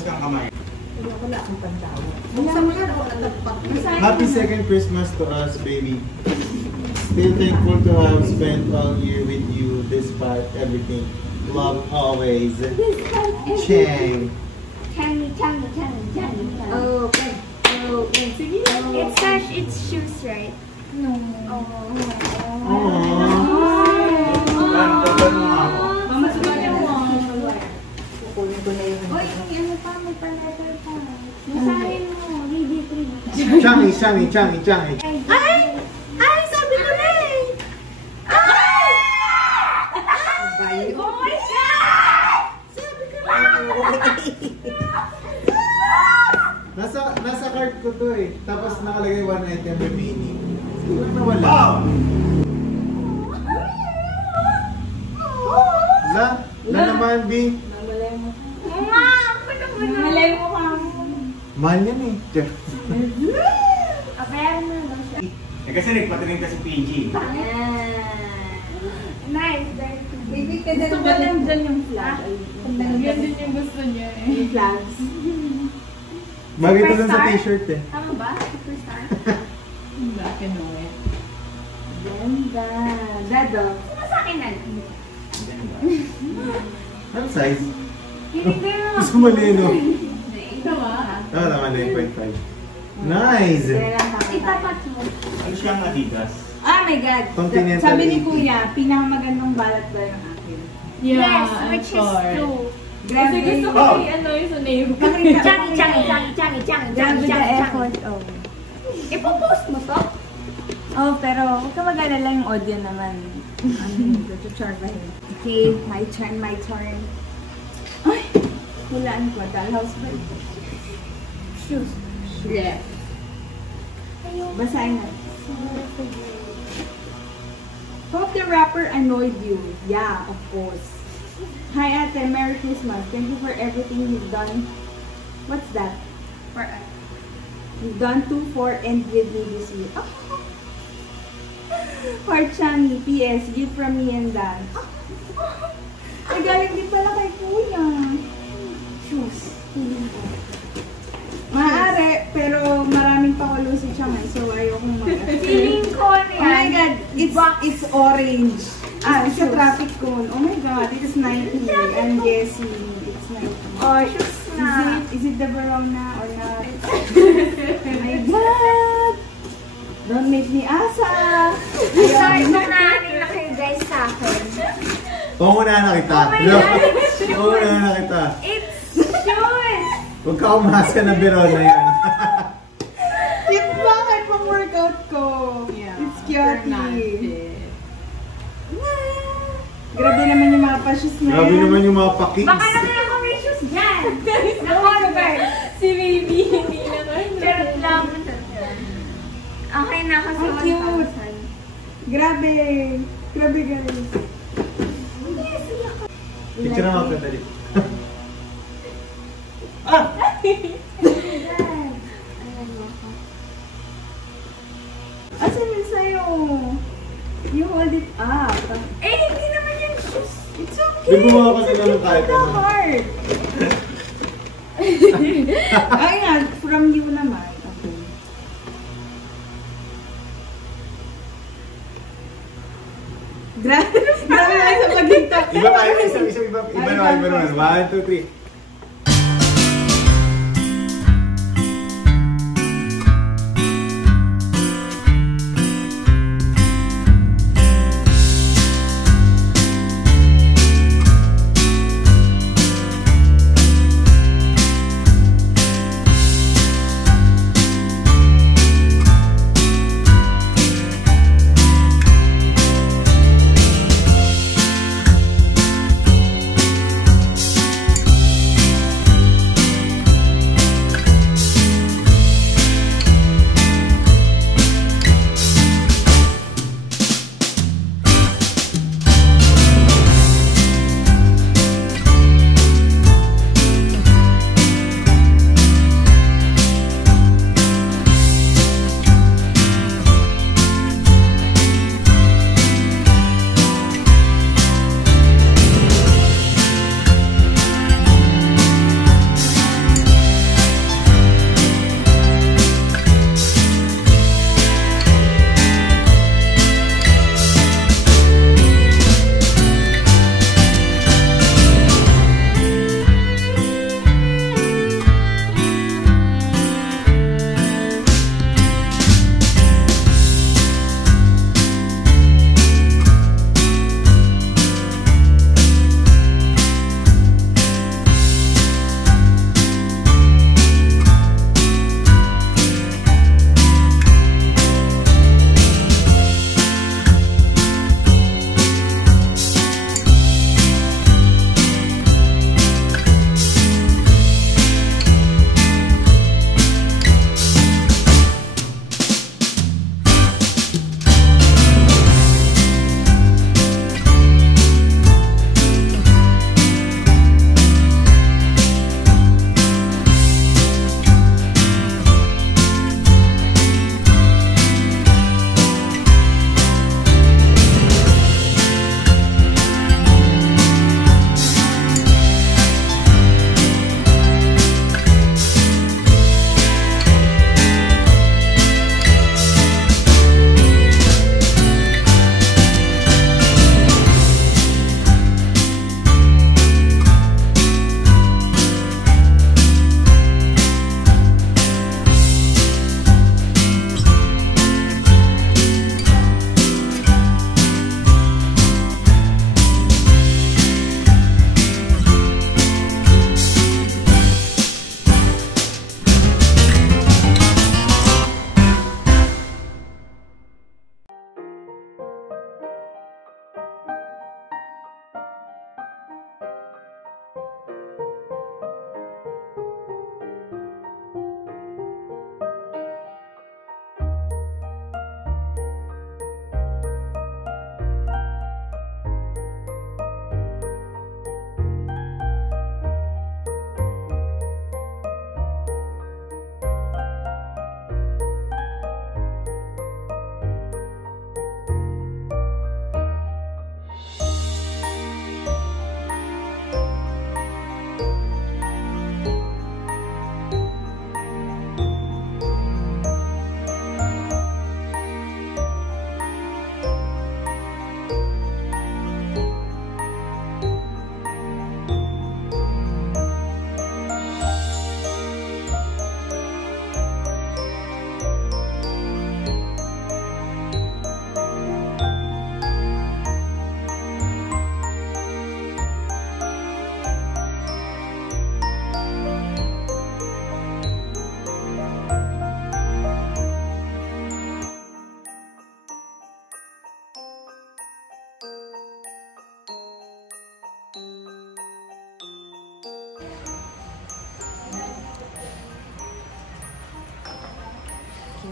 Hugas kang kamay. Wala akong pandaw. Happy second Christmas to us, baby. Still thankful to have spent all year with you despite everything. Love always. Chang. Oh, okay. Oh, okay. Sige. It's cash, it's shoes, right? No. Mama, sumayan mo. Kukunin ko na yun. Uy, ano pa? May pa-letter pa. Masahin mo. Read it. Changi. Ay! Ay! Sabi ko na eh! Ay! Oh my God! Sabi ko na! Nasa cart ko to eh. Tapos nakalagay 1 item remaining. Siguro nawala. La naman, B. Namalay mo. Ma! Ako naman na. Namalay mo ka. Mahal yan eh. Abayaran mo na lang siya. Eh kasi nagpatirin ka si PG. Nice, very cool. Baby, gusto ko lang dyan yung flag. Yan din yung gusto niya eh. Yung flags. Bagay ito lang sa t-shirt eh. Tama ba? Superstar? Black and white. Ganda. Dado. Sino sa akin na? Ano size? Hindi mo. Gusto malino. Ito ba? Tama, 9.5. Nice! Itapat mo. Ano siyang Adidas? Oh my God. Continental Sabi ni 80. Kuya, pinakamagandang balat daw yung akin. Yeah, Yes, I'm which is sure. true. Kasi gusto ko Oh. yung ano yung sa name. Grabe the effort. Oh. Ipopost mo to? Oh, pero huwag ka mag-alala yung audio naman. Okay, my turn. Ay, hulaan ko. Dollhouse ba? Shoes. Yeah. Basahin natin. Hope the rapper annoyed you. Yeah, of course. Hi Ate, Merry Christmas. Thank you for everything you've done. What's that? For us. You've done 2, 4, and with me this year. Oh. For Changi, PS, gift from me and Dan. Nagaling din pala kay Kuya. Shoes. Maaari, pero maraming pakulu si Changi, so ayokong mag-asal. Feeling ko na Oh my yan. God, it's orange. It's a traffic cone. Oh my God, it is 90. I'm guessing it's 90. Oh, shoes na. Is it the Verona or not? Oh my God! Don't make me asa! Sorry kung naanin na kayo guys sa akin. Panguna na kita. Oh my God, it's Panguna na kita. It's shoes! Huwag ka umasa na biro na yan. It's bakit pang workout ko? Yeah. It's They're cute. not fit. Grabe naman yung mga pa-shoes na Grabe yan. naman yung mga pakis. Baka naman ako may shoes dyan. Na Converse. Si baby, hindi na Charot lang. Okay na ako sa Ang cute. 1,000. Grabe. Grabe guys. Picture na mga dali. Asan yun sa'yo? You hold it up. Eh, hindi naman yung shoes. It's okay. Di gumawa ka sila ng kahit It's ano. hard. Ay nga, from you naman. Okay. Grabe naman sa paghinta. Iba tayo, iba naman. 1, 2, 3.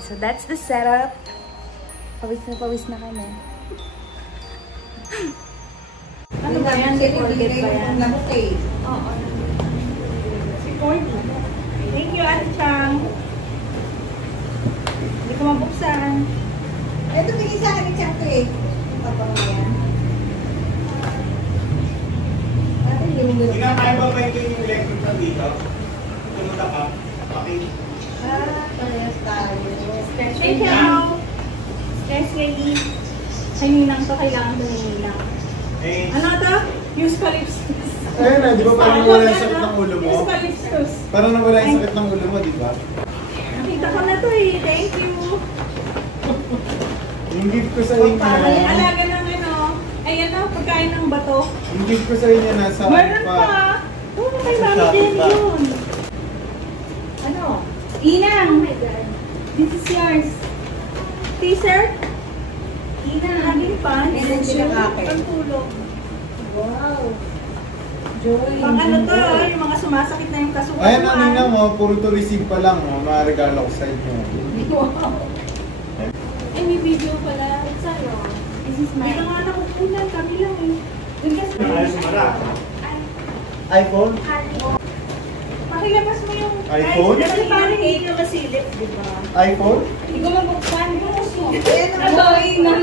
so that's the setup. Pawis na kami. Ano ba yan? Forget ba yan? Oo. Si Forget. Thank you, Ate Chang. Hindi ko mabuksan. Ito bigay sa akin ni Chang to eh. Tapang mo yan. Kinakain ba ba yung electric fan dito? Tumuta ka? Okay. Parehas tayo. Thank you. Especially, sa ninang to, kailangan to ninang. Eh, Ano to? Eucalyptus. Ayun na, di ba parang nawala yung sakit ng ulo mo? Eucalyptus. Parang nawala yung sakit ng ulo mo, di ba? Nakita ko na to eh. Thank you. Yung gift ko sa inyo, Alaga ng ano. Ayan o, pagkain ng bato. yung gift ko sa inyo nasa Meron pa. Oo, kay Sa Mami shop Jenny pa. yun. Ano? Inang. This is yours. Teaser? Inang, aging pan. Meron silang akin. Pantulog. Wow. Joy. Pang ano to, yung mga sumasakit na yung kasukan. Ayan na nina mo, puro to receive pa lang, oh. Maregalo ko sa inyo. Ay, may video pala. Sa'yo. This is my... Hindi nga nakukunan, kami lang eh. Dun kasi... ayos mo na. iPhone? Pakilabas mo yung... iPhone? Ay, kasi parang hindi nyo masilip, di ba? iPhone? Hindi ko mabuksan. Bukos mo. Ayan ang Ano, Inang?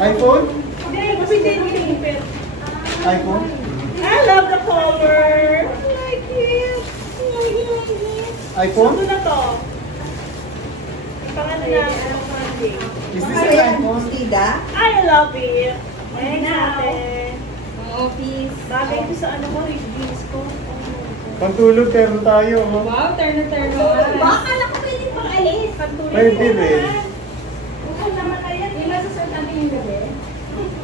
iPhone? Hindi, kasi hindi mo yung iPhone? I love the color. I like it. I like it. iPhone? Ano na to? Pangalan na ang Sunday. Is this Ayan, an iPhone? Sida. I love it. Thanks natin. Office. Bagay ko sa ano ko, rich jeans ko. Pantulog, pero tayo, oh. Wow, turno-turno. Baka na ko pwede pang alis. Pantulog Pwede mo rin. naman. Bukod naman na yan. Di ba sa natin yung gabi?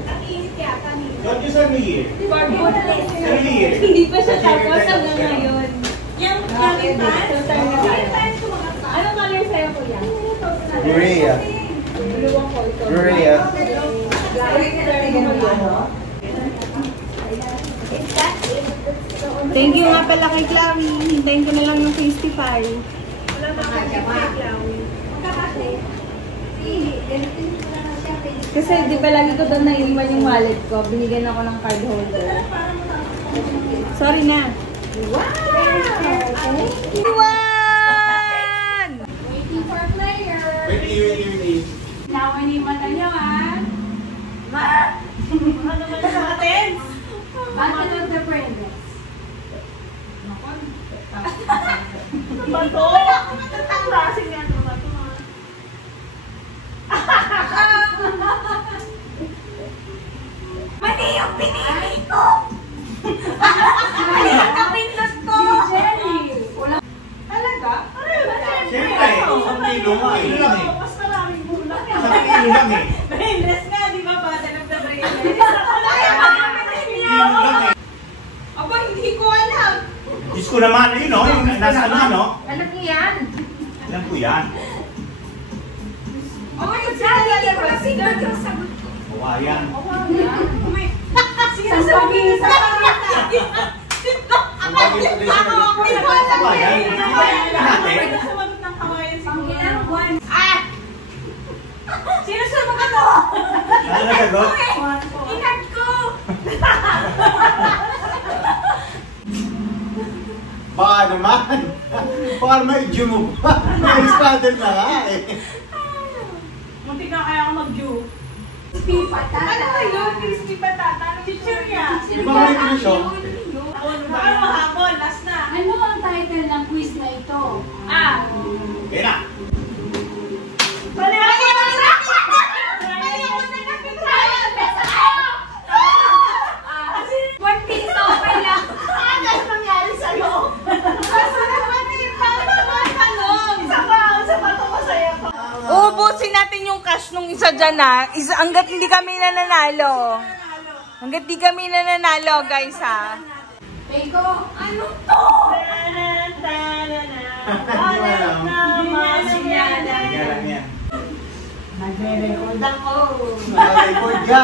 Ang init yata ni. Don't you send me here? Send me here. Hindi pa siya tapos hanggang ngayon. Yung Okay, pants. so tayo na tayo. Pants ko mga pants. Anong color sa'yo, kuya? Gray, ah. Buluwang ko ito. Gray, ah. Thank you nga pala kay Chloe. Hintayin ko na lang yung 55. Wala ba kay Chloe? Kasi di ba lagi ko doon naiiwan yung wallet ko, binigyan ako ng card holder. Sorry na. Waiting for player. Wait. Nawan na nyo, ah. Ano naman sa atin? Battle of the Princess. Bato? Klaseng yan. Bato mga. Mali yung pinili ko! Mali yung pinili ko! Talaga? Siyempre, isang kilo nga eh. Ano lang eh. Mas maraming bulang yan. Isang kilo lang eh. Brainless nga, di ba? Battle of the Brainless. Kilo lang eh. Aba, hindi ko alam. Diyos ko naman, ayun o, yung nasa ano, no? Anak niyo yan. Alam ko yan. Oh my God, hindi ko kasi sagot. Buka yan. Sino sabi sa Ang bagay ko din sa Buka yan. Di ba yan natin? sumagot ng kawayan si Kuya? Ilang buwan? Sino sumagot ako? Ano nasagot? Ingat ko! Baka naman. Baka ma-idyo mo pa. Na-responded na nga eh. Munti na kaya ako mag-due. Crispy patata. Ano ba yun? Crispy patata? Ano chichirya? Di ba ulit yung show? Baka mahapon, last na. Ano ang title ng quiz na ito? Kaya na. One piece, okay lang. Ano nangyari sa'yo? Asa naman yung tanong? Isa pa ito masaya pa. Uubusin natin yung cash nung isa dyan ha. Hanggat hindi kami nananalo. Hanggat di kami nananalo guys ha. Beko, ano to? Kaya lang yan. Nag-record ka.